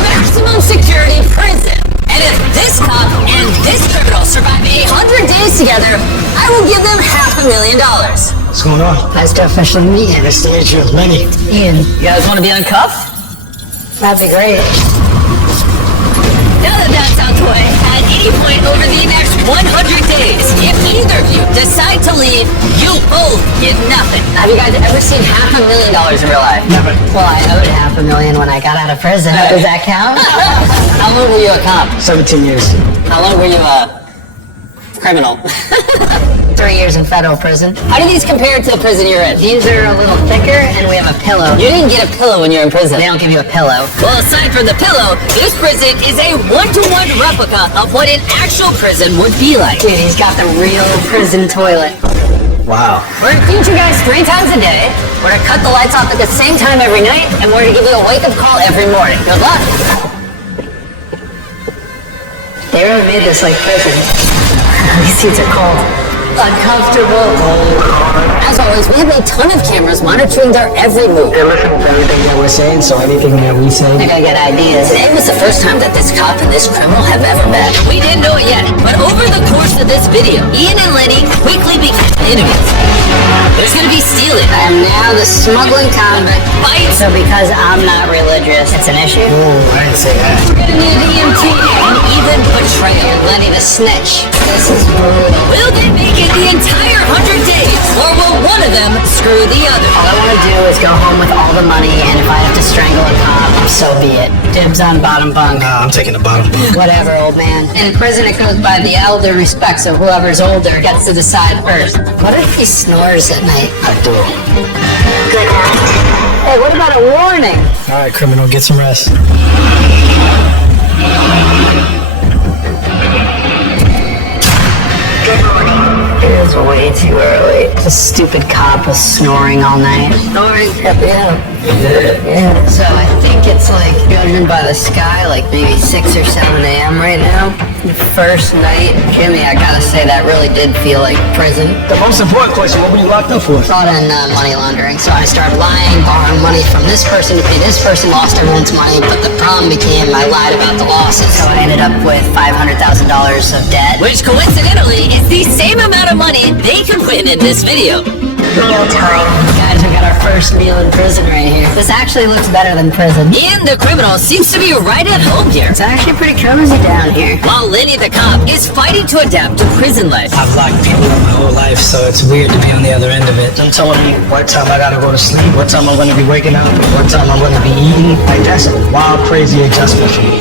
maximum security prison. And if this cop and this criminal survive 100 days together, I will give them $500,000. What's going on? Nice to officially meet you. Nice to meet you, Lenny. Ian, You guys want to be uncuffed? that'd be great. Now that that's out the way, at any point over the next 100 days, if either of you decide to leave, you both get nothing. Have you guys ever seen $500,000 in real life? Never. Well, I owed $500,000 when I got out of prison. Does that count? How long were you a cop? 17 years. How long were you a criminal? 3 years in federal prison. How do these compare to the prison you're in? These are a little thicker, and we have a pillow. You didn't get a pillow when you're in prison. They don't give you a pillow. Well, aside from the pillow, this prison is a one-to-one replica of what an actual prison would be like. Dude, he's got the real prison toilet. Wow. We're gonna feed you guys 3 times a day. We're gonna cut the lights off at the same time every night, and we're gonna give you a wake-up call every morning. Good luck. They really made this like prison. These seats are cold. Uncomfortable. As always, we have a ton of cameras monitoring their every move. They're listening to everything that we're saying, so anything that we say. I gotta get ideas. Today was the first time that this cop and this criminal have ever met. We didn't know it yet, but over the course of this video, Ian and Lenny quickly became enemies. There's gonna be stealing, I am now the smuggling convict. fights, So because I'm not religious, it's an issue? Oh, I didn't say that. we're gonna need EMT, and even betrayal. Lenny the snitch. This is brutal. Will they make it the entire 100 days, or will one of them screw the other? All I want to do is go home with all the money, and if I have to strangle a cop, so be it. Dibs on bottom bunk. I'm taking the bottom. Whatever, old man. In prison, it goes by the elder respect, so whoever's older gets to decide first. What if he snores at night? I do. Good night. Hey, what about a warning? All right, criminal, get some rest. It is way too early. The stupid cop was snoring all night. Snoring kept me up. Yeah. So I think it's like, judging by the sky, like maybe 6 or 7 a.m. right now. The first night, Jimmy, I gotta say that really did feel like prison. The most important question, what were you locked up for? Fraud and money laundering. So I started lying, borrowing money from this person to pay this person, lost everyone's money, but the problem became I lied about the losses. So I ended up with $500,000 of debt. Which coincidentally is the same amount of money they could win in this video. Meal time. Guys, we got our first meal in prison right here. This actually looks better than prison. Ian the criminal seems to be right at home here, It's actually pretty cozy down here. while Lenny the cop is fighting to adapt to prison life. I've locked people up my whole life, so it's weird to be on the other end of it. I'm telling me what time I gotta go to sleep, what time I'm gonna be waking up, what time I'm gonna be eating. Like, that's a wild, crazy adjustment for me.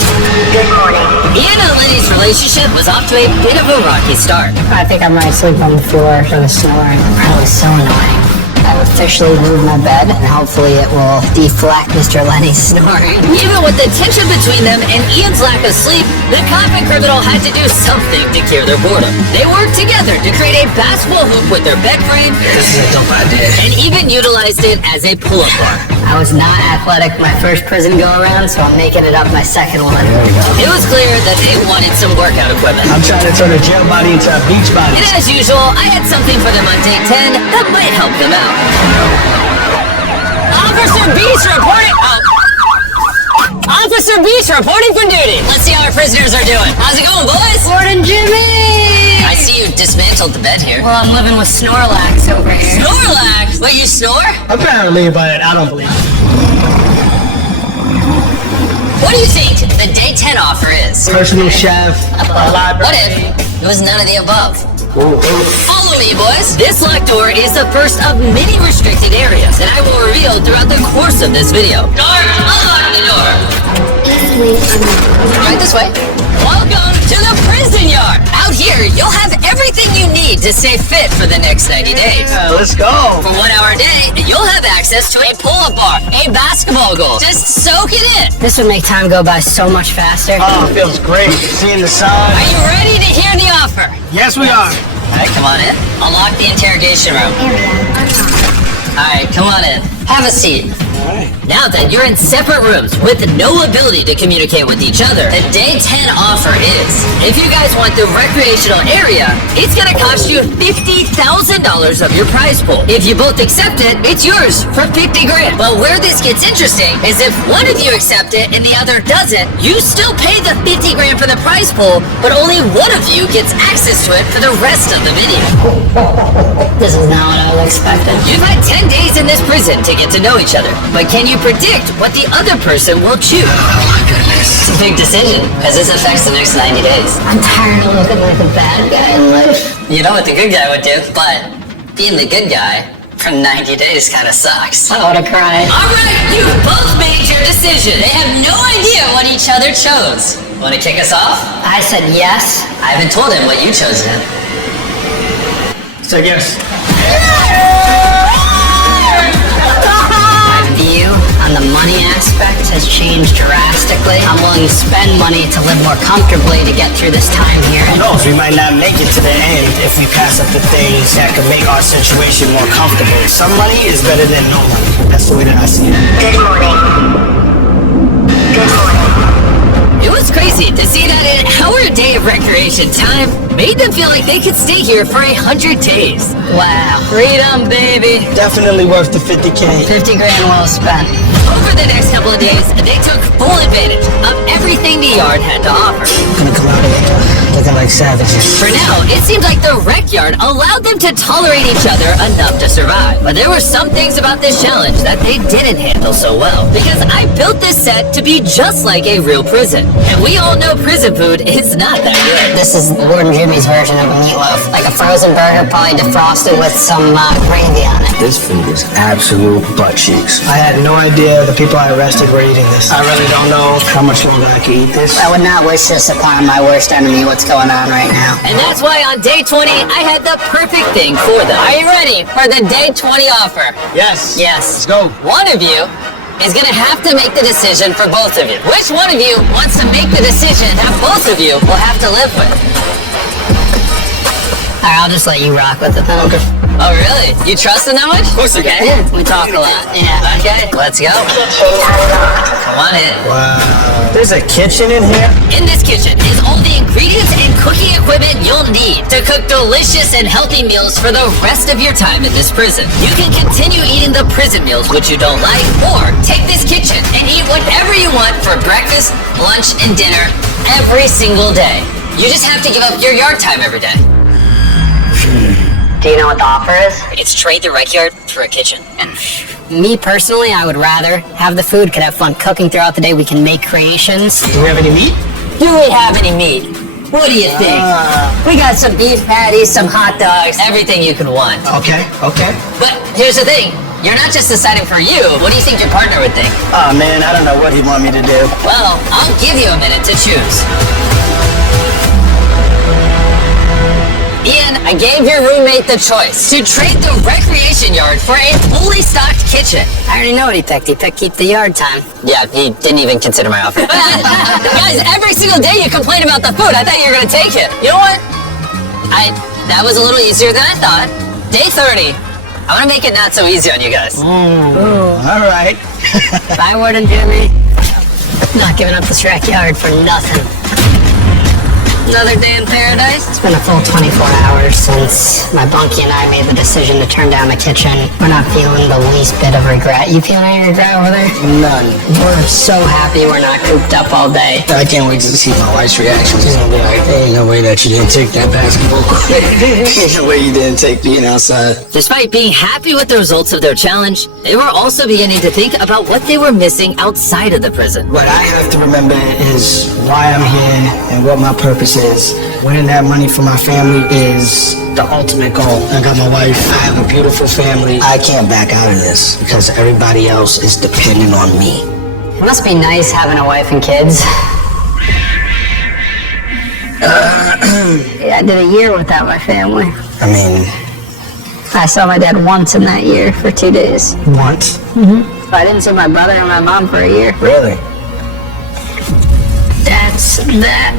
Good morning. Ian and Lenny's relationship was off to a bit of a rocky start. I think I might sleep on the floor for the snoring. That was so annoying. I've officially moved my bed, and hopefully it will deflect Mr. Lenny's snoring. Even with the tension between them and Ian's lack of sleep, the cop and criminal had to do something to cure their boredom. They worked together to create a basketball hoop with their bed frame, This is a dope idea. and even utilized it as a pull-up bar. I was not athletic my first prison go-around, so I'm making it up my second one. There we go. It was clear that they wanted some workout equipment. I'm trying to turn a jail body into a beach body. And as usual, I had something for them on day 10 that might help them out. Officer Beast reporting. Officer Beast reporting for duty. Let's see how our prisoners are doing. How's it going, boys? Morning, Jimmy! I see you dismantled the bed here. Well, I'm living with Snorlax over here. Snorlax? Wait, you snore? Apparently, but I don't believe it. What do you think the day 10 offer is? Personal chef, a library. What if it was none of the above? Follow me, boys. This locked door is the first of many restricted areas that I will reveal throughout the course of this video. Guard, unlock the door. Right this way. Welcome to the prison yard. Out here, you'll have everything you need to stay fit for the next 90 days. Yeah, let's go. For 1 hour a day, you'll have access to a pull-up bar, a basketball goal. Just soak it in. This would make time go by so much faster. Oh, it feels great. Seeing the sun. Are you ready to hear the offer? Yes, we are. All right, come on in. Unlock the interrogation room. All right, come on in. Have a seat. Now that you're in separate rooms with no ability to communicate with each other, the day 10 offer is, if you guys want the recreational area, it's gonna cost you $50,000 of your prize pool. If you both accept it, it's yours for 50 grand. But where this gets interesting is if one of you accept it and the other doesn't, you still pay the 50 grand for the prize pool, but only one of you gets access to it for the rest of the video. This is not what I was expecting. You've had 10 days in this prison to get to know each other, but can you predict what the other person will choose? Oh my goodness. It's a big decision, as this affects the next 90 days. I'm tired of looking like a bad guy in life. You know what the good guy would do, but being the good guy for 90 days kind of sucks. I wanna cry. Alright, you've both made your decision. They have no idea what each other chose. Want to kick us off? I said yes. I haven't told him what you chose yet. Say yes. My view on the money aspect has changed drastically. I'm willing to spend money to live more comfortably to get through this time here. Who knows, we might not make it to the end if we pass up the things that could make our situation more comfortable. Some money is better than no money. That's the way that I see it. Good morning. Good morning. It was crazy to see that an hour a day of recreation time made them feel like they could stay here for 100 days. Wow. Freedom, baby. Definitely worth the 50K. 50 grand well spent. Over the next couple of days, they took full advantage of everything the yard had to offer. Gonna come out of here looking like savages. For now, it seemed like the rec yard allowed them to tolerate each other enough to survive. But there were some things about this challenge that they didn't handle so well. Because I built this set to be just like a real prison. And we all know prison food is not that good. This is Gordon Jimmy's version of a meatloaf. Like a frozen burger, probably defrosted with some gravy on it. This food is absolute butt cheeks. I had no idea the people I arrested were eating this. I really don't know how much longer I can eat this. I would not wish this upon my worst enemy, what's going on right now. And that's why on day 20, I had the perfect thing for them. Are you ready for the day 20 offer? Yes. Yes. Let's go. One of you is gonna have to make the decision for both of you. Which one of you wants to make the decision that both of you will have to live with? Alright, I'll just let you rock with it then. Okay. Oh, really? You trust him that much? Of course I can. Yeah, we talk a lot. Yeah. Okay, let's go. Come on in. Wow. There's a kitchen in here? In this kitchen is all the ingredients and cooking equipment you'll need to cook delicious and healthy meals for the rest of your time in this prison. You can continue eating the prison meals which you don't like, or take this kitchen and eat whatever you want for breakfast, lunch, and dinner every single day. You just have to give up your yard time every day. Do you know what the offer is? It's trade the rec yard for a kitchen. Me personally, I would rather have the food, could have fun cooking throughout the day. We can make creations. Do we have any meat? Do we have any meat? What do you think? We got some beef patties, some hot dogs, everything you could want. Okay. But here's the thing. You're not just deciding for you. What do you think your partner would think? Oh man, I don't know what he'd want me to do. Well, I'll give you a minute to choose. Ian, I gave your roommate the choice to trade the recreation yard for a fully stocked kitchen. I already know what he picked. He picked keep the yard time. Yeah, he didn't even consider my offer. Guys, every single day you complain about the food. I thought you were gonna take it. You know what? That was a little easier than I thought. Day 30. I want to make it not so easy on you guys. All right. If I were to Jimmy, not giving up this rec yard for nothing. Another day in paradise? It's been a full 24 hours since my bunkie and I made the decision to turn down the kitchen. We're not feeling the least bit of regret. You feeling any regret over there? None. We're so happy we're not cooped up all day. I can't wait to see my wife's reaction. She's gonna be like, there ain't no way that you didn't take that basketball court. Ain't no way you didn't take being outside. Despite being happy with the results of their challenge, they were also beginning to think about what they were missing outside of the prison. What I have to remember is why I'm here and what my purpose is. Winning that money for my family is the ultimate goal. I got my wife, I have a beautiful family. I can't back out of this because everybody else is dependent on me. It must be nice having a wife and kids. Yeah, I did a year without my family. I mean, I saw my dad once in that year for 2 days. once? I didn't see my brother and my mom for a year. Really? That's that.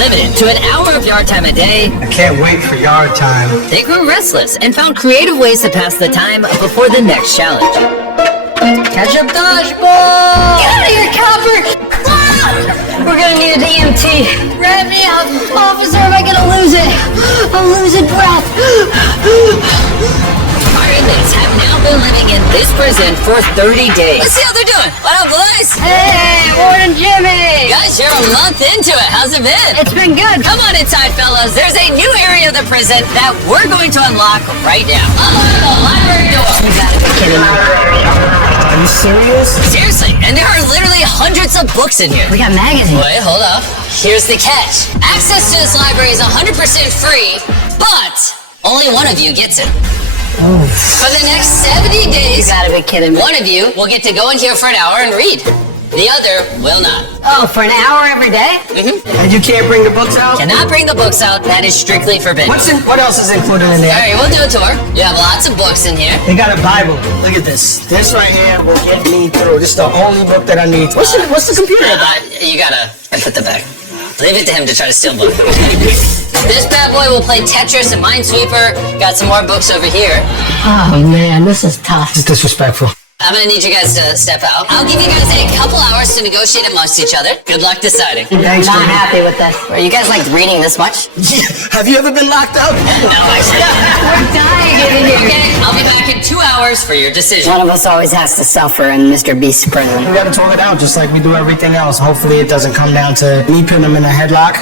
Limited to an hour of yard time a day, I can't wait for yard time. they grew restless and found creative ways to pass the time before the next challenge. Catch up dodgeball! Get out of here, Copper! Ah! We're gonna need an EMT. Grab me up. Officer, am I gonna lose it? I'm losing breath. Our inmates have now been living in this prison for 30 days. Let's see how they're doing. What up, boys? Hey, morning, Jimmy. Guys, you're a month into it. How's it been? It's been good. Come on inside, fellas. There's a new area of the prison that we're going to unlock right now. Unlock the library door. You gotta be kidding me. Are you serious? Seriously, and there are literally hundreds of books in here. We got magazines. Wait, hold up. Here's the catch. Access to this library is 100% free, but only one of you gets it. For the next 70 You days, gotta be kidding me. one of you will get to go in here for an hour and read. The other will not. Oh, for an hour every day? And you can't bring the books out? Cannot bring the books out. That is strictly forbidden. What else is included in there? Alright, we'll do a tour. You have lots of books in here. They got a Bible. Look at this. This right here will get me through. This is the only book that I need. What's the computer about? You gotta put the back. Leave it to him to try to steal book. This bad boy will play Tetris and Minesweeper. Got some more books over here. Oh man, this is tough. It's disrespectful. I'm gonna need you guys to step out. I'll give you guys a couple hours to negotiate amongst each other. Good luck deciding. Thanks, Not Jimmy. happy with this. Are you guys like reading this much? Have you ever been locked up? No, actually. We're dying in here. Okay, I'll be back in 2 hours for your decision. One of us always has to suffer in Mr.Beast's prison. We gotta talk it out just like we do everything else. Hopefully it doesn't come down to me putting him in a headlock.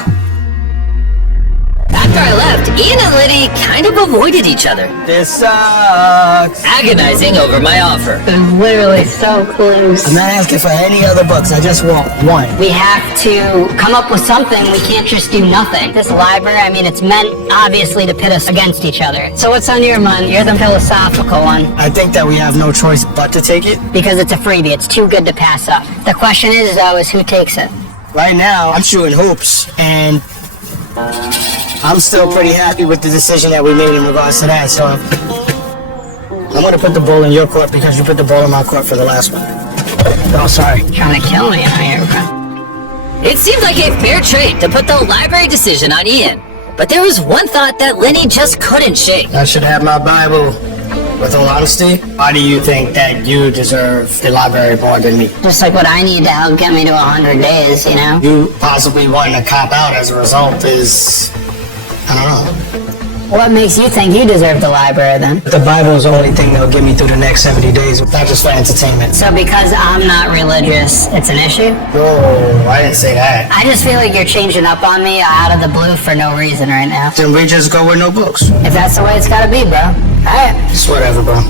After I left, Ian and Liddy kind of avoided each other, This sucks. agonizing over my offer. I'm literally so close. I'm not asking for any other books. I just want one. We have to come up with something. We can't just do nothing. This library, I mean, it's meant obviously to pit us against each other. So what's on your mind? You're the philosophical one. I think that we have no choice but to take it. Because it's a freebie. It's too good to pass up. The question is, though, is who takes it? Right now, I'm shooting hoops, and I'm still pretty happy with the decision that we made in regards to that. So I'm gonna put the ball in your court because you put the ball in my court for the last one. Oh, sorry. Trying to kill me out here, bro. It seemed like a fair trade to put the library decision on Ian. But there was one thought that Lenny just couldn't shake. I should have my Bible. With all honesty, why do you think that you deserve the library more than me? Just like what I need to help get me to 100 days, you know? You possibly wanting to cop out as a result is, I don't know. What makes you think you deserve the library, then? The Bible is the only thing that'll get me through the next 70 days, not just for entertainment. So because I'm not religious, it's an issue? Oh, I didn't say that. I just feel like you're changing up on me out of the blue for no reason right now. Then we just go with no books. If that's the way it's gotta be, bro. Alright. It's whatever, bro.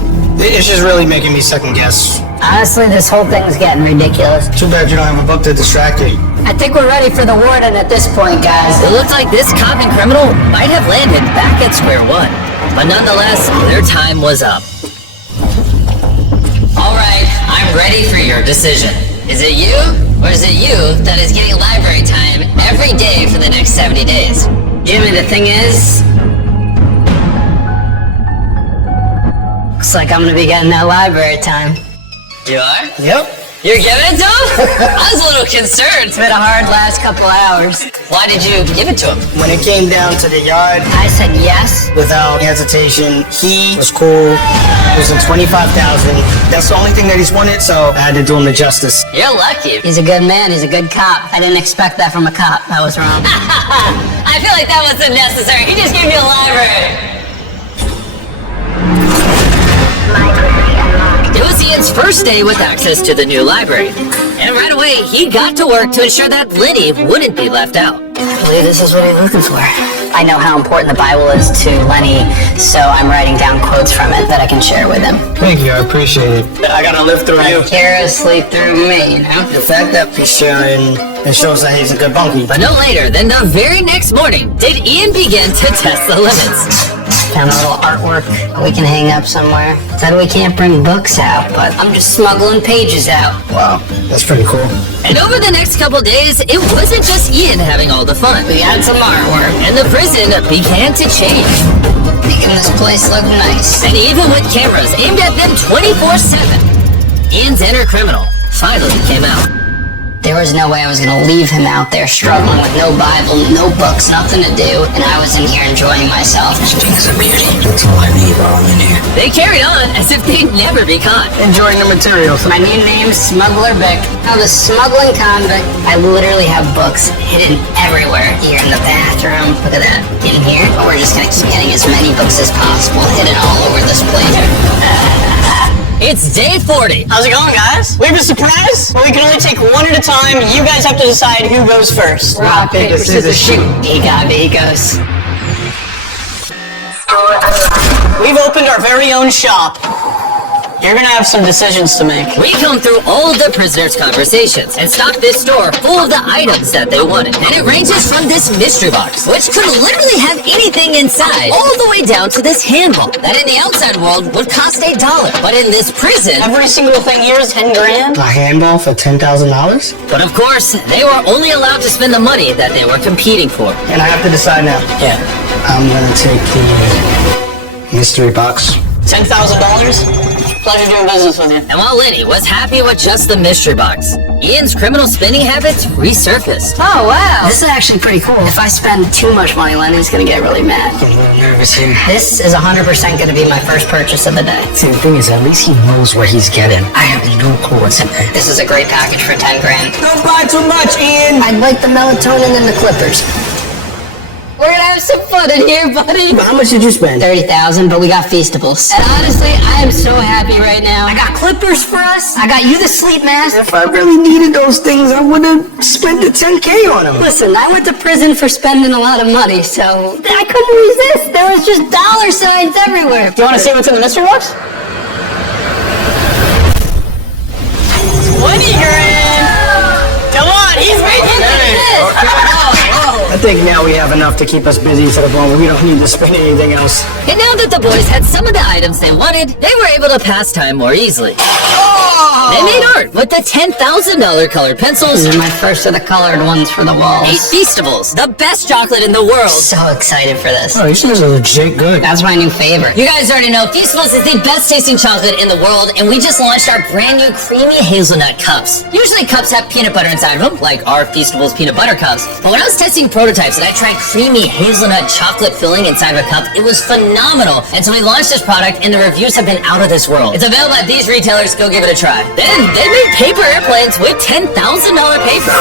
It's just really making me second guess. Honestly, this whole thing's getting ridiculous. Too bad you don't have a book to distract you. I think we're ready for the warden at this point, guys. It looked like this cop and criminal might have landed back at square one. But nonetheless, their time was up. Alright, I'm ready for your decision. Is it you, or is it you that is getting library time every day for the next 70 days? Jimmy, the thing is... looks like I'm gonna be getting that library time. You are? Yep. You're giving it to him? I was a little concerned. It's been a hard last couple hours. Why did you give it to him? When it came down to the yard, I said yes. without hesitation, he was cool. It was in 25,000. That's the only thing that he's wanted, so I had to do him the justice. You're lucky. He's a good man. He's a good cop. I didn't expect that from a cop. I was wrong. I feel like that wasn't necessary. He just gave me a library. It was Ian's first day with access to the new library. And right away, he got to work to ensure that Lenny wouldn't be left out. I believe this is what he's looking for. I know how important the Bible is to Lenny, so I'm writing down quotes from it that I can share with him. Thank you, I appreciate it. I gotta live through you. Vicariously through me, you know? The fact that he's sharing, it shows that he's a good bunkie. But no later than the very next morning did Ian begin to test the limits. Found a little artwork we can hang up somewhere. Said we can't bring books out, but I'm just smuggling pages out. Wow, that's pretty cool. And over the next couple days, it wasn't just Ian having all the fun. We got some artwork. And the prison began to change. Making this place look nice. And even with cameras aimed at them 24/7, Ian's inner criminal finally came out. There was no way I was gonna leave him out there struggling with no Bible, no books, nothing to do, and I was in here enjoying myself. Things of beauty. That's all I need while I'm in here. They carried on as if they'd never be caught. Enjoying the materials. My new name's Smuggler Bick. I'm a smuggling convict. I literally have books hidden everywhere. Here in the bathroom. Look at that. In here. But we're just gonna keep getting as many books as possible hidden all over this place. It's day 40. How's it going, guys? We have a surprise, but we can only take one at a time. You guys have to decide who goes first. Rock, paper, scissors, shoot. He got me. He goes. We've opened our very own shop. You're gonna have some decisions to make. We comb through all the prisoners' conversations and stock this store full of the items that they wanted. And it ranges from this mystery box, which could literally have anything inside, all the way down to this handball that in the outside world would cost $1. But in this prison, Every single thing here is 10 grand. A handball for $10,000? but of course, they were only allowed to spend the money that they were competing for. And I have to decide now. Yeah. I'm gonna take the mystery box. $10,000? Pleasure doing business with you. And while Lenny was happy with just the mystery box, Ian's criminal spending habits resurfaced. Oh, wow. This is actually pretty cool. If I spend too much money, Lenny's gonna get really mad. I'm a little nervous here. This is 100% gonna be my first purchase of the day. See, the thing is, at least he knows what he's getting. I have no clue what's in there. This is a great package for 10 grand. Don't buy too much, Ian. I'd like the melatonin and the clippers. We're gonna have some fun in here, buddy. How much did you spend? 30,000, but we got Feastables. And honestly, I am so happy right now. I got clippers for us. I got you the sleep mask. If I really needed those things, I would have spent the 10K on them. Listen, I went to prison for spending a lot of money, so I couldn't resist. There was just dollar signs everywhere. Do you want to see what's in the mystery box? 20 grand! Come on, he's making it! I think now we have enough to keep us busy to the point where we don't need to spend anything else. And now that the boys had some of the items they wanted, they were able to pass time more easily. They made art with the $10,000 colored pencils, This is my first of the colored ones for the 8 walls. Feastables, the best chocolate in the world. So excited for this. Oh, these things are legit good. That's my new favorite. You guys already know Feastables is the best tasting chocolate in the world, and we just launched our brand new creamy hazelnut cups. Usually cups have peanut butter inside of them, like our Feastables peanut butter cups. But when I was testing prototypes and I tried creamy hazelnut chocolate filling inside of a cup, it was phenomenal. And so we launched this product, and the reviews have been out of this world. It's available at these retailers. Go give it a try. Then they made paper airplanes with $10,000 paper.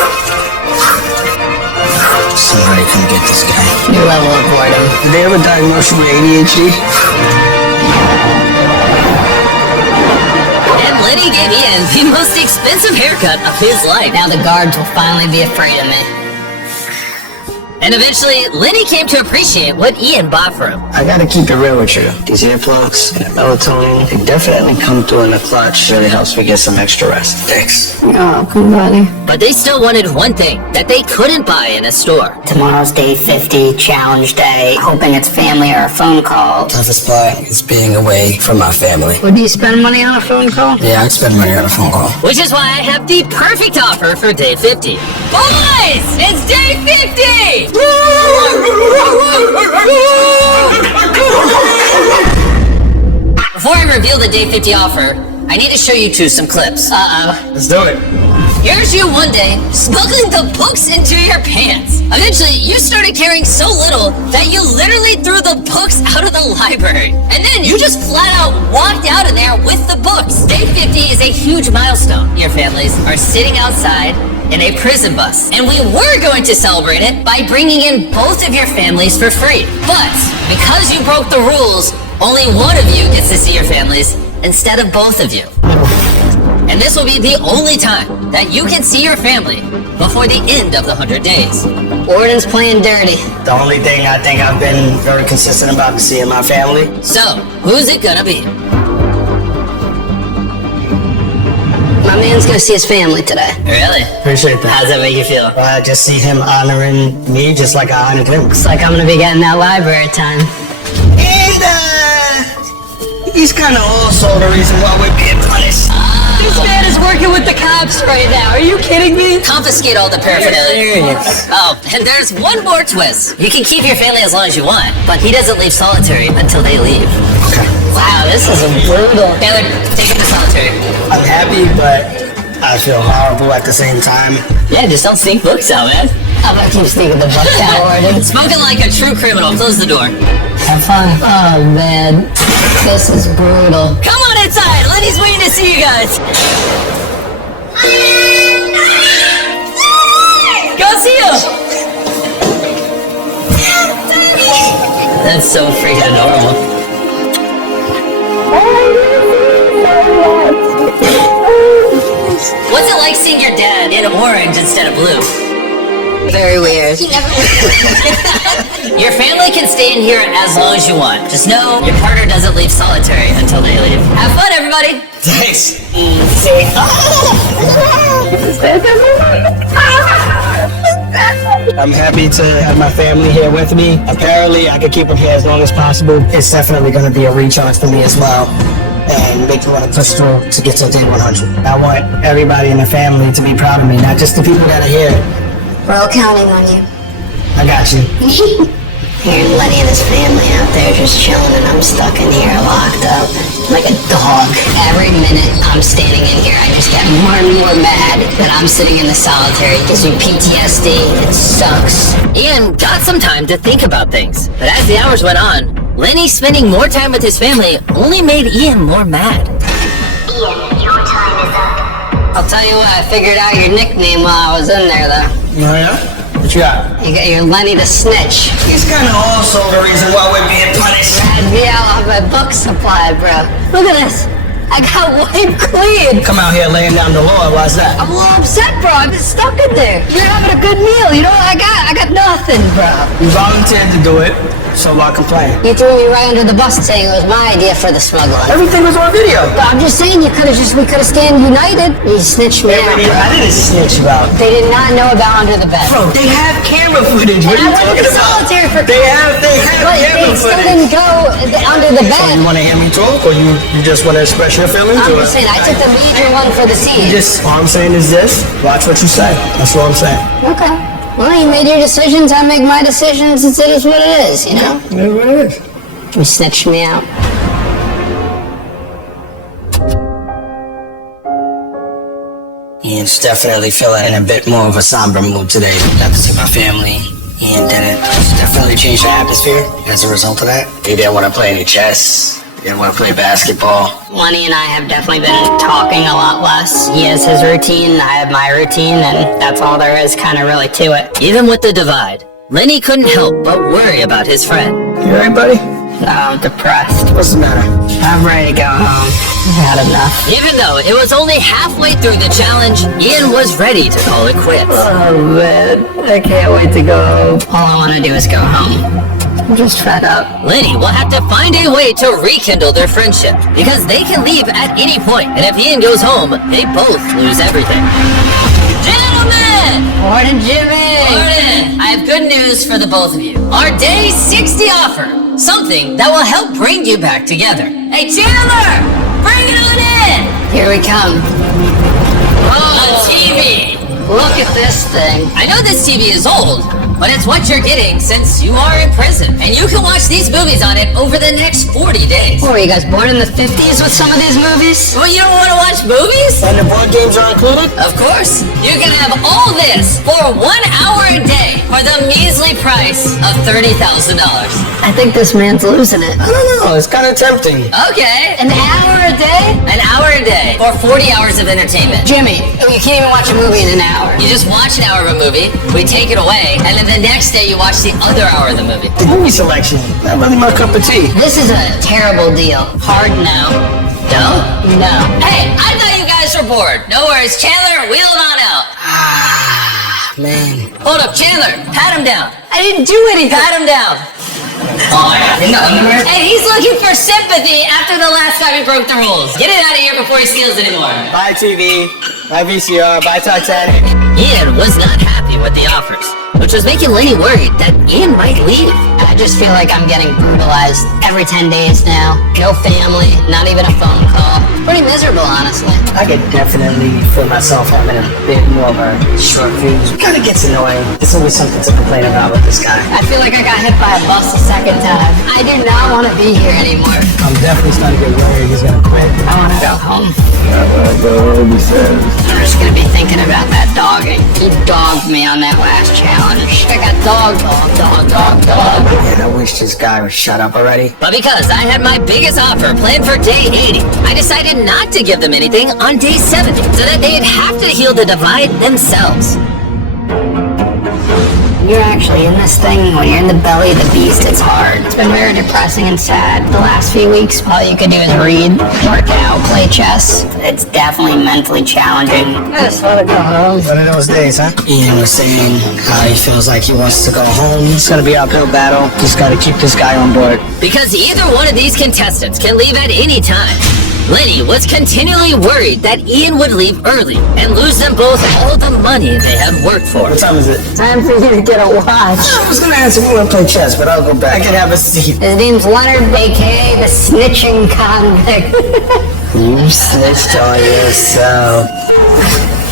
Somebody come get this guy. New level of boredom. Did they ever diagnose you with ADHD? And Lenny gave Ian the most expensive haircut of his life. Now the guards will finally be afraid of me. And eventually, Lenny came to appreciate what Ian bought for him. I gotta keep it real with you. These earplugs and the melatonin, they definitely come through in the clutch. Really helps me get some extra rest. Thanks. Oh, come buddy. But they still wanted one thing that they couldn't buy in a store. Tomorrow's day 50, challenge day. Hoping it's family or a phone call. Toughest part is being away from my family. Would you spend money on a phone call? Yeah, I'd spend money on a phone call. Which is why I have the perfect offer for day 50. Boys, it's day 50! Before I reveal the day 50 offer, I need to show you two some clips. Let's do it. Here's you one day, smuggling the books into your pants. Eventually, you started carrying so little that you literally threw the books out of the library. And then you just flat out walked out of there with the books. Day 50 is a huge milestone. Your families are sitting outside in a prison bus. And we were going to celebrate it by bringing in both of your families for free. But because you broke the rules, only one of you gets to see your families instead of both of you. And this will be the only time that you can see your family before the end of the 100 days. Warden's playing dirty. The only thing I think I've been very consistent about is seeing my family. So, who's it gonna be? My man's gonna see his family today. Really? Appreciate that. How does that make you feel? I just see him honoring me just like I honored him. Looks like I'm gonna be getting that library time. And, he's kind of also the reason why we're being punished. This man is working with the cops right now. Are you kidding me? Confiscate all the paraphernalia. Oh, and there's one more twist. You can keep your family as long as you want, but he doesn't leave solitary until they leave. Okay. Wow, this is brutal. Taylor, take him to solitary. I'm happy, but I feel horrible at the same time. Yeah, just don't sneak books out, man. How about you sneaking the books out, Warden? Spoken like a true criminal. Close the door. Have fun. Oh, man. This is brutal. Come on inside. Lenny's waiting to see you guys. Go see him. That's so freaking adorable. What's it like seeing your dad in orange instead of blue? Very weird. Your family can stay in here as long as you want. Just know your partner doesn't leave solitary until they leave. Have fun, everybody. Thanks. I'm happy to have my family here with me. Apparently, I could keep them here as long as possible. It's definitely going to be a recharge for me as well, and make me want to push through to get to day 100. I want everybody in the family to be proud of me, not just the people that are here. We're all counting on you. I got you. Here's Lenny and his family out there just chilling, and I'm stuck in here locked up like a dog. Every minute I'm standing in here, I just get more and more mad that I'm sitting in the solitary. It gives me PTSD. It sucks. Ian got some time to think about things, but as the hours went on, Lenny spending more time with his family only made Ian more mad. Ian, your time is up. I'll tell you what, I figured out your nickname while I was in there, though. Oh, yeah? What you got? You got your Lenny the Snitch. He's kind of also the reason why we're being punished. I'd be out on my book supply, bro. Look at this. I got wiped clean. Come out here laying down the law. Why's that? I'm a little upset, bro. I've been stuck in there. You're having a good meal. You know what I got? I got nothing, bro. You volunteered to do it, so why complain? You threw me right under the bus saying it was my idea for the smuggling. Everything was on video. But I'm just saying we could have stayed united. You snitched me out, bro. I didn't snitch about. They did not know about under the bed. Bro, they have camera footage. What are you I went talking to about? solitary for They have But camera they still footage. didn't go under the So bed. you want to hear me talk, or you just want to express your feelings? I'm or- just saying, I took the major one for the team. All I'm saying is this: watch what you say. That's all I'm saying. Okay. Well, you made your decisions. I make my decisions. It is what it is, you know? It is what it is. You snitched me out. Ian's definitely feeling in a bit more of a somber mood today. Got to see my family. Ian did it. It's definitely changed the atmosphere as a result of that. He didn't want to play any chess. He didn't want to play basketball. Lenny and I have definitely been talking a lot less. He has his routine, I have my routine, and that's all there is kind of really to it. Even with the divide, Lenny couldn't help but worry about his friend. You alright, buddy? No, I'm depressed. What's the matter? I'm ready to go home. I've had enough. Even though it was only halfway through the challenge, Ian was ready to call it quits. Oh, man. I can't wait to go home. All I want to do is go home. I'm just fed up. Lenny will have to find a way to rekindle their friendship, because they can leave at any point, and if Ian goes home, they both lose everything. Gentlemen! Morning, Jimmy! Gordon, I have good news for the both of you. Our day 60 offer. Something that will help bring you back together. Hey, Chandler! Bring it on in! Here we come. Oh, TV! Look at this thing. I know this TV is old, but it's what you're getting since you are in prison. And you can watch these movies on it over the next 40 days. What, were you guys born in the 50s with some of these movies? Well, you don't want to watch movies? And the board games are included? Of course. You can have all this for 1 hour a day for the measly price of $30,000. I think this man's losing it. I don't know. It's kind of tempting. Okay. An hour a day? An hour a day for 40 hours of entertainment. Jimmy, you can't even watch a movie in an hour. You just watch an hour of a movie, we take it away, and then the next day you watch the other hour of the movie. The movie selection, not really my cup of tea. This is a terrible deal. Hard no. No? No. Hey, I thought you guys were bored. No worries, Chandler, wheel it on out. Ah, man. Hold up, Chandler, pat him down. I didn't do anything. Pat him down. Oh, yeah. And he's looking for sympathy after the last time he broke the rules. Get it out of here before he steals anymore. Bye, TV. Bye, VCR. Bye, Titanic. Ian was not happy with the offers, which was making Lenny worried that Ian might leave. I just feel like I'm getting brutalized every 10 days now. No family, not even a phone call. Pretty miserable, honestly. I could definitely feel myself having a bit more of a short fuse. It kind of gets annoying. There's always something to complain about with this guy. I feel like I got hit by a bus a second time. I do not want to be here anymore. I'm definitely starting to get worried he's gonna quit. I want to go home. There is dog, dog, dog, dog, dog. Man, I wish this guy would shut up already. But because I had my biggest offer planned for day 80, I decided not to give them anything on day 70, so that they'd have to heal the divide themselves. You're actually in this thing, when you're in the belly of the beast, it's hard. It's been very depressing and sad. The last few weeks, all you could do is read, work out, play chess. It's definitely mentally challenging. I just want to go home. One of those days, huh? Ian was saying how he feels like he wants to go home. It's gonna be an uphill battle. Just gotta keep this guy on board. Because either one of these contestants can leave at any time. Lenny was continually worried that Ian would leave early and lose them both all the money they had worked for. What time is it? Time for you to get a watch. I was gonna ask if you wanna play chess, but I'll go back. I can have a seat. His name's Leonard, aka the snitching convict. You snitched on yourself.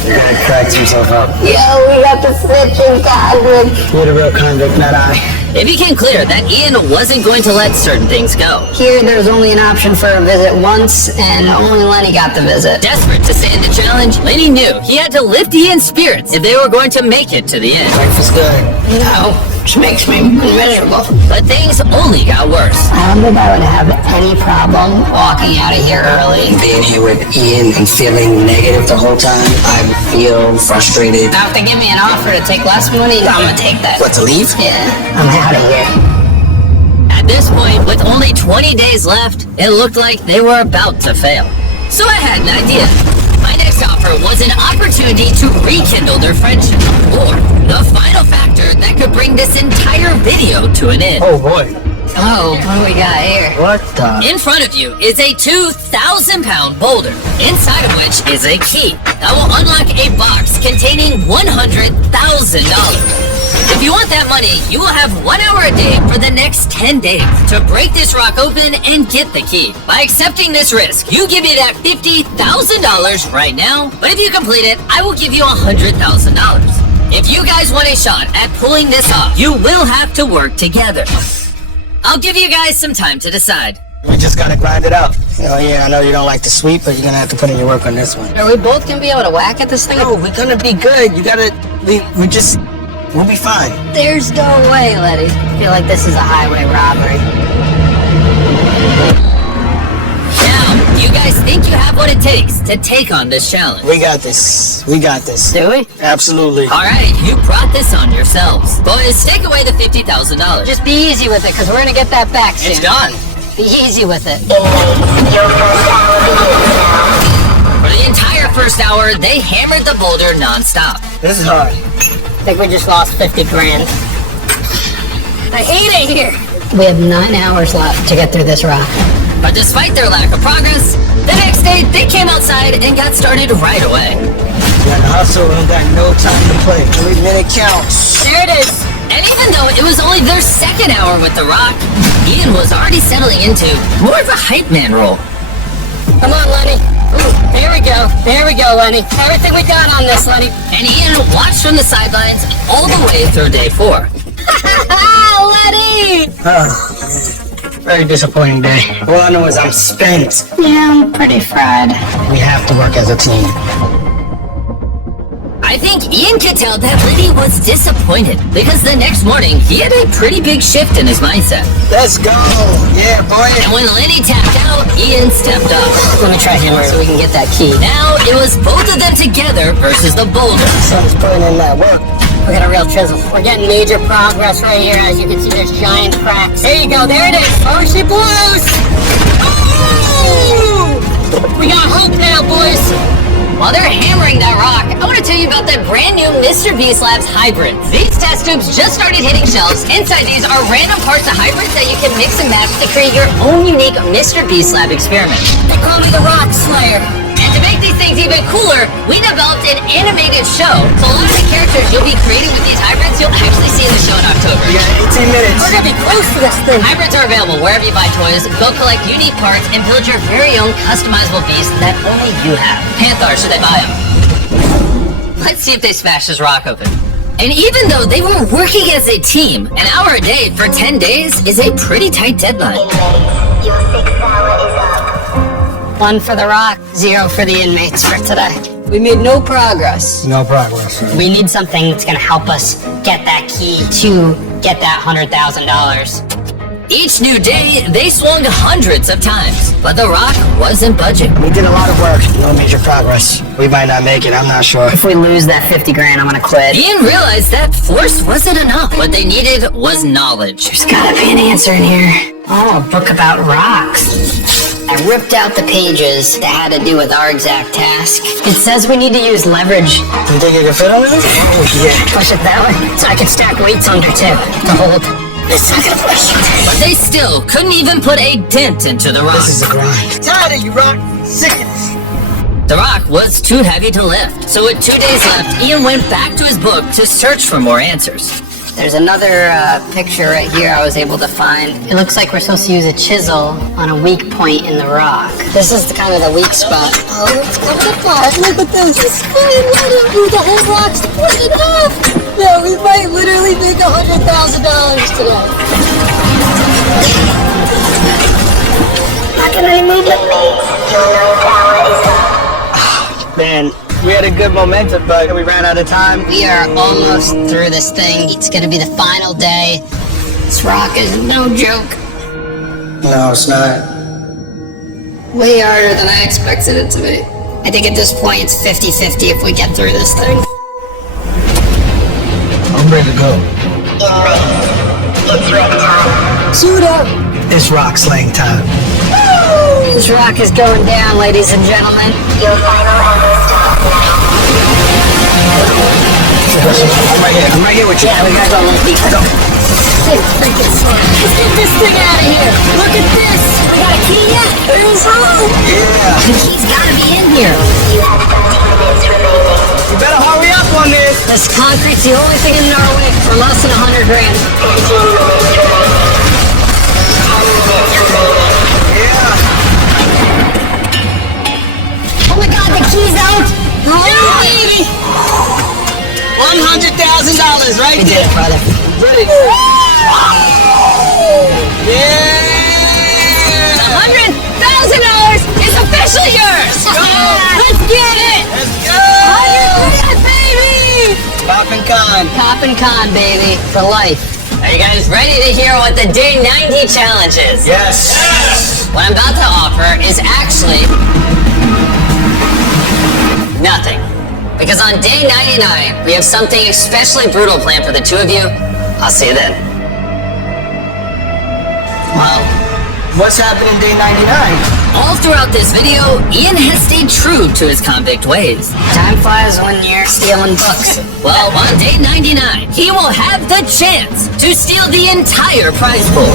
You're gonna crack himself up. Yo, we got the snitching convict. You're the real convict, not I. It became clear that Ian wasn't going to let certain things go. Here, there's only an option for a visit once, and only Lenny got the visit. Desperate to stand the challenge, Lenny knew he had to lift Ian's spirits if they were going to make it to the end. Life is good. No, which makes me miserable. But things only got worse. I don't think I would have any problem walking out of here early. Being here with Ian and feeling negative the whole time, I feel frustrated. Now, if they give me an offer to take less money, I'm gonna take that. What, to leave? Yeah, I'm out of here. At this point, with only 20 days left, it looked like they were about to fail. So I had an idea. My next offer was an opportunity to rekindle their friendship, or the final factor that could bring this entire video to an end. Oh boy. Oh, what do we got here? What the? In front of you is a 2,000-pound boulder, inside of which is a key that will unlock a box containing $100,000. If you want that money, you will have 1 hour a day for the next 10 days to break this rock open and get the key. By accepting this risk, you give me that $50,000 right now, but if you complete it, I will give you $100,000. If you guys want a shot at pulling this off, you will have to work together. I'll give you guys some time to decide. We just gotta grind it out. Oh yeah, I know you don't like to sweep, but you're gonna have to put in your work on this one. Are we both gonna be able to whack at this thing? No, we're gonna be good. You gotta, we'll be fine. There's no way, Letty. I feel like this is a highway robbery. Now, you guys think you have what it takes to take on this challenge? We got this. We got this. Do we? Absolutely. Alright, you brought this on yourselves. Boys, take away the $50,000. Just be easy with it, because we're gonna get that back soon. It's done. Be easy with it. For the entire first hour, they hammered the boulder non-stop. This is hard. I think we just lost 50 grand. I hate it here. We have 9 hours left to get through this rock. But despite their lack of progress, the next day they came outside and got started right away. We gotta hustle. We got no time to play. Every minute counts. There it is. And even though it was only their second hour with the rock, Ian was already settling into more of a hype man role. Come on, Lenny. Ooh, there we go. There we go, Lenny. Everything we got on this, Lenny. And Ian watched from the sidelines all the way through day 4. Lenny! Very disappointing day. All I know is I'm spent. Yeah, I'm pretty fried. We have to work as a team. I think Ian could tell that Liddy was disappointed because the next morning he had a pretty big shift in his mindset. Let's go. Yeah, boy. And when Liddy tapped out, Ian stepped up. Let me try hammer so we can get that key. Now it was both of them together versus the boulder. Son's putting in that work. We got a real chisel. We're getting major progress right here. As you can see, there's giant cracks. There you go. There it is. Oh, she blows. Oh! We got hope now, boys. While they're hammering that rock, I want to tell you about that brand new Mr.Beast Labs hybrid. These test tubes just started hitting shelves. Inside these are random parts of hybrids that you can mix and match to create your own unique Mr.Beast Lab experiment. They call me the Rock Slayer. And to make these things even cooler, we developed an animated show. So a lot of the characters you'll be creating with these hybrids, you'll actually see in the show in October. We got 18 minutes. We're gonna be close to this thing. Hybrids are available wherever you buy toys. Go collect unique parts and build your very own customizable beast that only you have. Panthar, should they buy them? Let's see if they smash this rock open. And even though they were working as a team, an hour a day for 10 days is a pretty tight deadline. Your 6th hour is up. 1 for the rock, 0 for the inmates for today. We made no progress. No progress. We need something that's gonna help us get that key to get that $100,000. Each new day, they swung hundreds of times, but the rock wasn't budging. We did a lot of work. No major progress. We might not make it, I'm not sure. If we lose that 50 grand, I'm gonna quit. Ian realized that force wasn't enough. What they needed was knowledge. There's gotta be an answer in here. Oh, a book about rocks. I ripped out the pages that had to do with our exact task. It says we need to use leverage. You think you can fit on this? Oh, yeah. Push it that way, so I can stack weights under too, to hold. It's not gonna push it. But they still couldn't even put a dent into the rock. This is a grind. Tired of you, Rock. Sick of this. The rock was too heavy to lift. So with 2 days left, Ian went back to his book to search for more answers. There's another picture right here I was able to find. It looks like we're supposed to use a chisel on a weak point in the rock. This is kind of the weak spot. Oh, it's coming apart. Look at this. It's fine. Let it do the whole rock's split in half. Yeah, we might literally make $100,000 today. Not gonna any movement. Man, we had a good momentum, but we ran out of time. We are almost through this thing. It's gonna be the final day. This rock is no joke. No, it's not. Way harder than I expected it to be. I think at this point it's 50-50 if we get through this thing. I'm ready to go. It's ready time. Suit up! It's rock slaying time. This rock is going down, ladies and gentlemen. Your final ever stop now. I'm right here with you. Yeah, we gotta go a little deeper. Let's get this thing out of here. Look at this. We got a key yet? There's room. Yeah. The key's gotta be in here. You have 30 minutes remaining. You better hurry up on this. This concrete's the only thing in our way for less than 100 grand. 15 minutes remaining. 10 minutes remaining. Yeah. Oh my god, the key's out! Oh, baby! $100,000 right We did there. it, brother. Ready? Yeah. $100,000 is officially yours! Let's get it! Let's go. Hallelujah, baby! Pop and con. Cop and con, baby, for life. Are you guys ready to hear what the day 90 challenge is? Yes. What I'm about to offer is actually nothing. Because on day 99, we have something especially brutal planned for the two of you. I'll see you then. Wow. What's happening day 99? All throughout this video, Ian has stayed true to his convict ways. Time flies when you're stealing books. Well, on day 99, he will have the chance to steal the entire prize pool.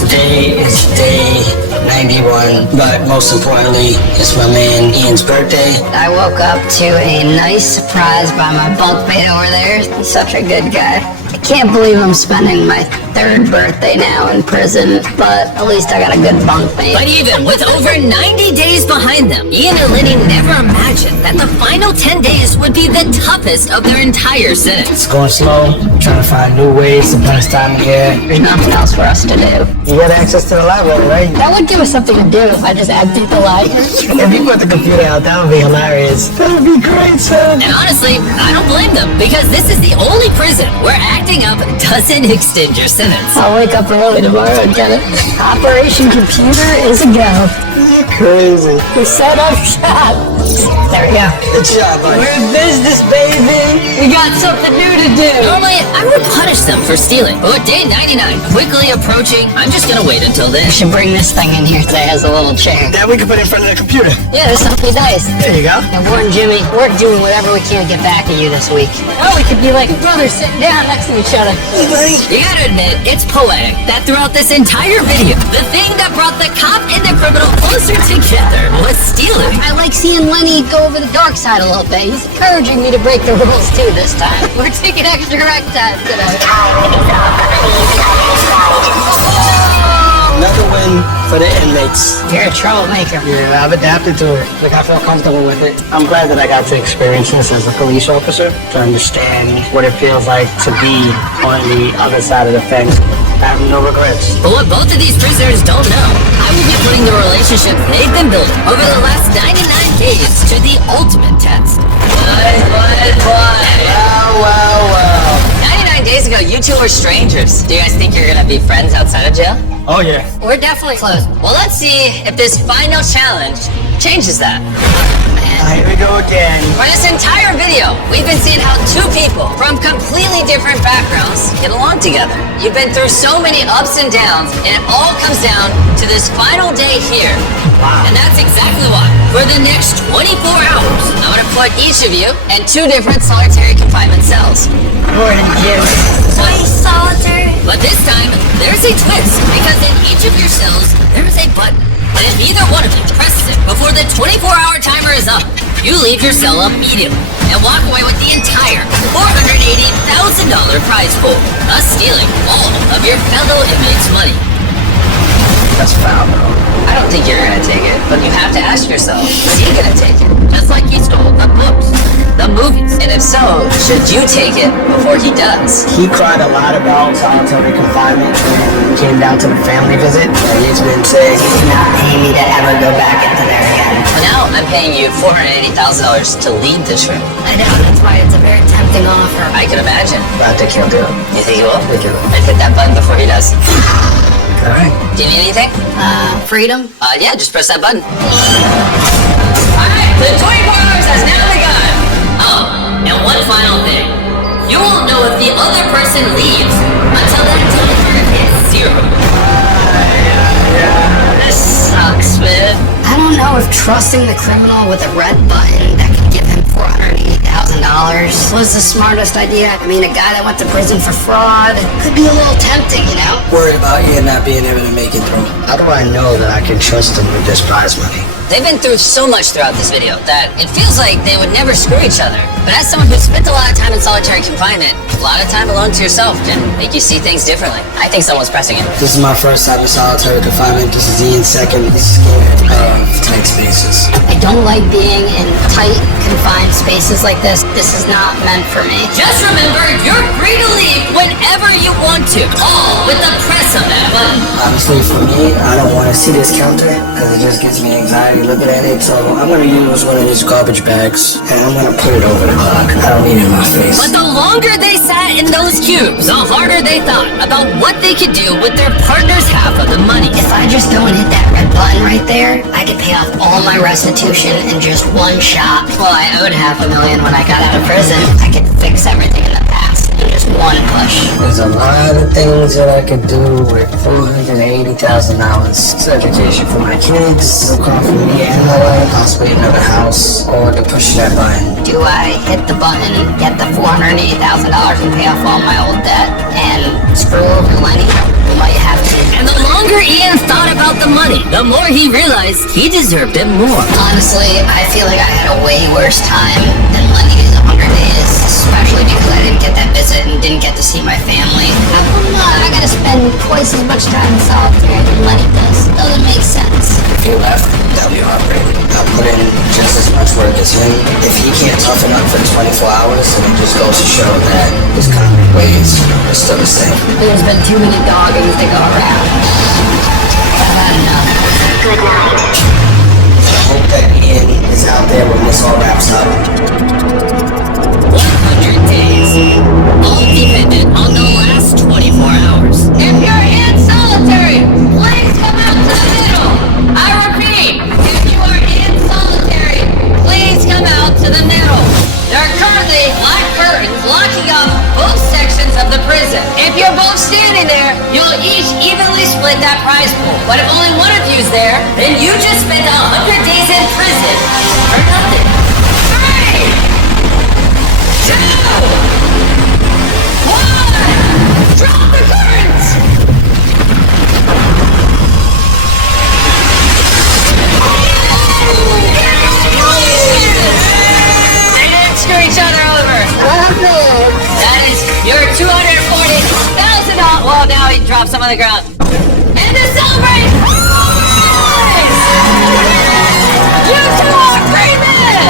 Today is day 91, but most importantly, it's my man Ian's birthday. I woke up to a nice surprise by my bunkmate over there. He's such a good guy. I can't believe I'm spending my 3rd birthday now in prison, but at least I got a good bunkmate. But even with over 90 days behind them, Ian and Liddy never imagined that the final 10 days would be the toughest of their entire sentence. It's going slow, trying to find new ways to pass time here. There's nothing else for us to do. You got access to the library, right? That would give us something to do if I just emptied the library. If you put the computer out, that would be hilarious. That would be great, son. And honestly, I don't blame them, because this is the only prison where acting up doesn't extend your sentence. I'll wake up early tomorrow and get it. Operation Computer is a go. You're crazy. We set up shop. There we go. Good job, buddy. We're in business, baby. We got something new to do. Normally, I would punish them for stealing, but with day 99 quickly approaching, I'm just gonna wait until then. We should bring this thing in here today as a little chair. That we can put in front of the computer. Yeah, this will be nice. There you go. And Warren, Jimmy, we're doing whatever we can to get back at you this week. Oh, we could be like brothers sitting down next to each other. You gotta admit, it's poetic that throughout this entire video, the thing that brought the cop and the criminal closer together was stealing. I like seeing Lenny go over the dark side a little bit. He's encouraging me to break the rules too this time. We're taking extra rec time today. Time is up. Please identify. Another win for the inmates. You're a troublemaker. Yeah, I've adapted to it. Like, I feel comfortable with it. I'm glad that I got to experience this as a police officer, to understand what it feels like to be on the other side of the fence. I have no regrets. But what both of these prisoners don't know, I will be putting the relationship they've been building over the last 99 days to the ultimate test. Well. 99 days ago, you two were strangers. Do you guys think you're gonna be friends outside of jail? Oh yeah. We're definitely close. Well, let's see if this final challenge changes that. Here we go again. For this entire video, we've been seeing how two people from completely different backgrounds get along together. You've been through so many ups and downs, and it all comes down to this final day here. Wow. And that's exactly why, for the next 24 hours, I'm gonna put each of you in 2 different solitary confinement cells. Twice solitary. But this time, there's a twist, because in each of your cells, there's a button. And if either one of you presses it before the 24-hour timer is up, you leave your cell immediately and walk away with the entire $480,000 prize pool, thus stealing all of your fellow inmates' money. That's foul, bro. I don't think you're gonna take it, but you have to ask yourself, is he gonna take it? Just like he stole the books, the movies. And if so, should you take it before he does? He cried a lot about solitary confinement when it came down to the family visit. And he's been saying he's not paying me to ever go back into there again. Well, now I'm paying you $480,000 to leave this room. I know, that's why it's a very tempting offer. I can imagine. But I think he'll do it. You think he will? He'll do it. I'd hit that button before he does. Alright. Do you need anything? Freedom? Yeah, just press that button. Alright, the 24 hours has now begun. Oh, and one final thing. You won't know if the other person leaves until that timer hits 0. This sucks, man. I don't know if trusting the criminal with a red button that can give him $480,000 was the smartest idea. I mean, a guy that went to prison for fraud could be a little tempting, you know? Worried about you not being able to make it through. How do I know that I can trust him with this prize money? They've been through so much throughout this video that it feels like they would never screw each other. But as someone who spent a lot of time in solitary confinement, a lot of time alone to yourself can make you see things differently. I think someone's pressing it. This is my first time in solitary confinement. This is Ian's second. Scared of tight spaces. I don't like being in tight, confined spaces like this. This is not meant for me. Just remember, you're free to leave whenever you want to, all with the press of that button. Honestly, for me, I don't want to see this counter because it just gives me anxiety looking at it. So I'm going to use one of these garbage bags and I'm going to put it over the clock. I don't need it in my face. But the longer they sat in those cubes, the harder they thought about what they could do with their partner's half of the money. If I just go and hit that red button right there, I could pay off all my restitution in just one shot. Well, I owed $500,000 when I got out of prison. I could fix everything in the past in just one push. There's a lot of things that I could do with $480,000. It's education for my kids, a car for me and my wife, possibly another house, or to push that button. Do I hit the button, get the $480,000 and pay off all my old debt and screw over Lenny? We might have to. And the longer Ian thought about the money, the more he realized he deserved it more. Honestly, I feel like I had a way worse time than Lenny's 100 days, especially because I didn't get that visit and didn't get to see my family. How come I gotta spend twice as much time in solitary than Lenny does? Doesn't make sense. If he left, that'd be heartbreaking. I'll put in just as much work as him. If he can't toughen up for 24 hours, then it just goes to show that his common ways are still the same. There's been too many doggings to go around. I've had enough. Good night. I hope that Ian is out there when this all wraps up. 100 days. All dependent on the last 24 hours. If you're in solitary, please come out to the middle. I repeat, if you are in solitary, please come out to the middle. There are currently black curtains blocking off both sections of the prison. If you're both standing there, you'll each evenly split that prize pool. But if only one of you's there, then you just spent 100 days in prison for nothing. 3, 2, 1, drop the curtains! They didn't screw each other over. That is your $240,000. Well, now he dropped some on the ground. And to celebrate, you two are free men!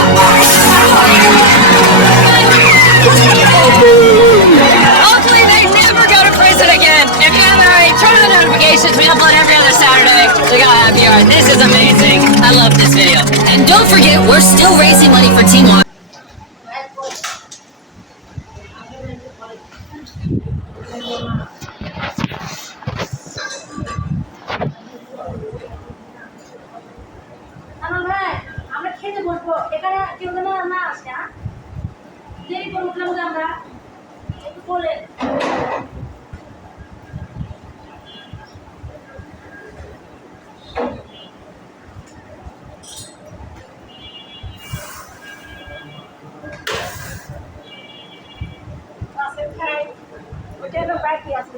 Hopefully they never go to prison again. If you're in the way, we're still raising money for Team Water. আমরা খেতে বসবো এখানে কেউ যেন না আসে হ্যাঁ দেরি করে উঠলাম যে আমরা একটু বলে ওটা তো বাকি আছে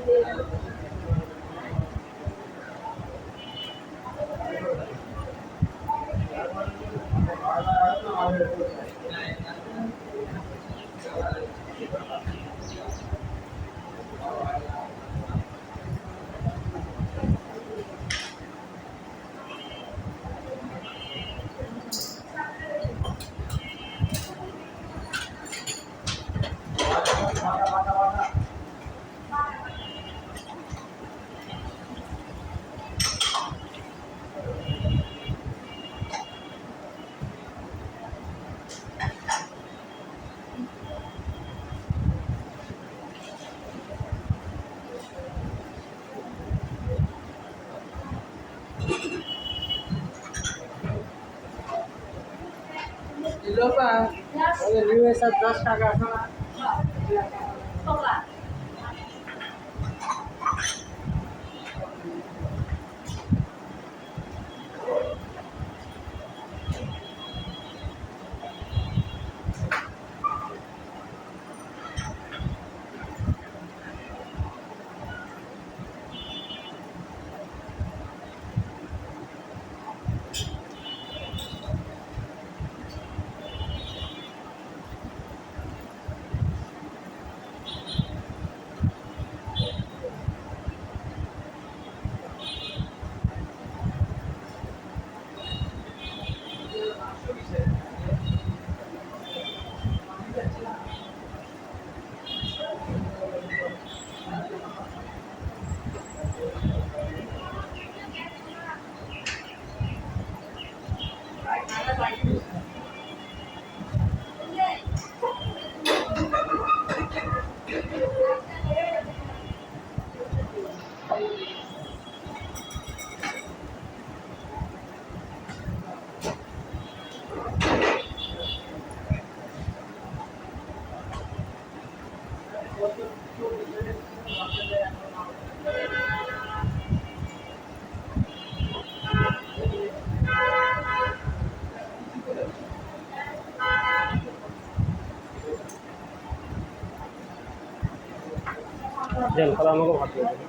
দেন তাহলে আমাকে ভাত দিয়ে দেন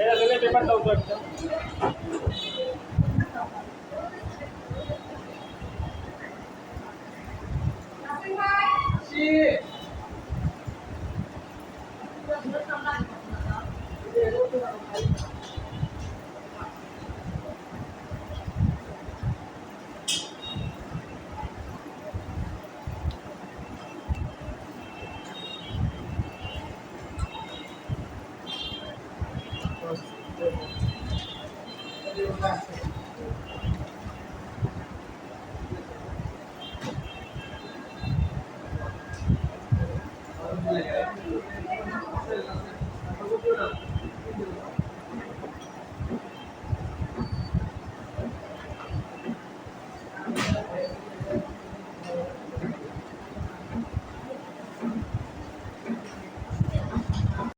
এটা দিলে পেপার দাও তো একটা Thank you.